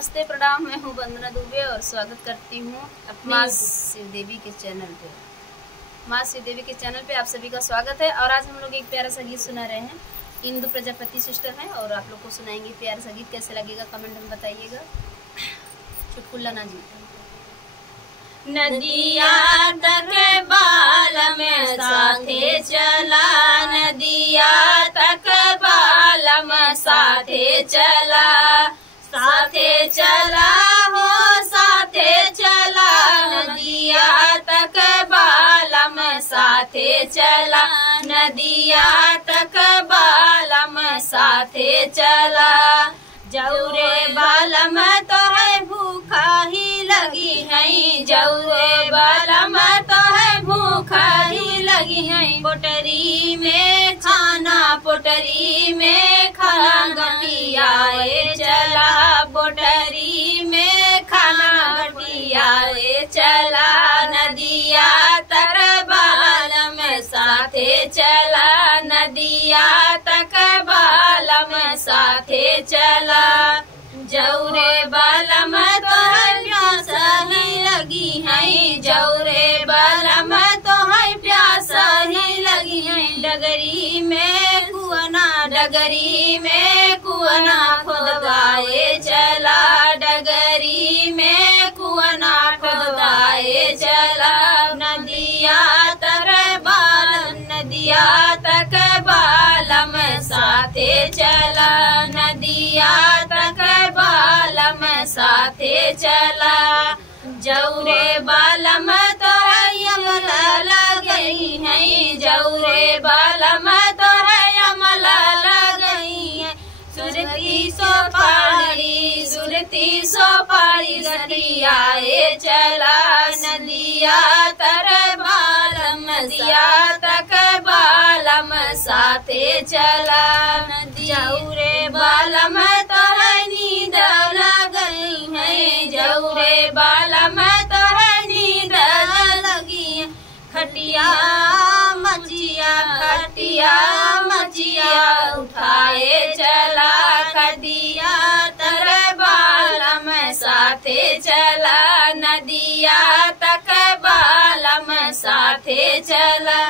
नमस्ते प्रणाम। मैं हूँ वंदना दुबे और स्वागत करती हूँ अपनी माँ श्रीदेवी के चैनल पे। माँ श्रीदेवी के चैनल पे आप सभी का स्वागत है। और आज हम लोग एक प्यारा सा गीत सुना रहे हैं। इंदु प्रजापति सिस्टर हैं और आप लोग को सुनाएंगे प्यारा सा गीत। कैसे लगेगा कमेंट में बताइएगा। चुटकुल्ला ना जी। नदिया तक बाल में साथे चला, नदिया तक बाल में साथे चला, साथे चला हो साथे चला, नदिया तक बाल में साथे चला, नदिया तक बाल में साथे चला। जौरे बाल में तो है भूखा ही लगी है, जौरे बाल में तो है भूखा ही लगी है। पोटरी में खाना, पोटरी में खाना गटियाए चला, पोटरी में खाना गटियाए चला, नदिया तर बाल में साथे चला, नदिया तक बाल में साथे चला। जौरे बाल में तो है प्यास ही लगी है, जौरे बाल में तो है प्यास ही लगी है। डगरी में कुआना, डगरी में कुआना खुदवाए चला, डगरी में कुआना खुदवाए चला। नदिया तर बाल, नदिया तक बाल में साथे चला, नदिया तक बाल में साथे चला। जौरे बाल में तो यमला लगई है, जौरे बाल में तो यमला लगई है। सुरती सोपारी, सुरती सोपारी गटियाए चला, नदिया तर बाल, नदिया तक बाल में साथे चला। जौरे बाल में तो नींद लगई है, जौरे बाल में तो नींद लगी है। खटिया मचिया, खटिया मचिया उठाए चला, खटिया तर बाल में साथे चला, नदिया तक बाल में साथे चला।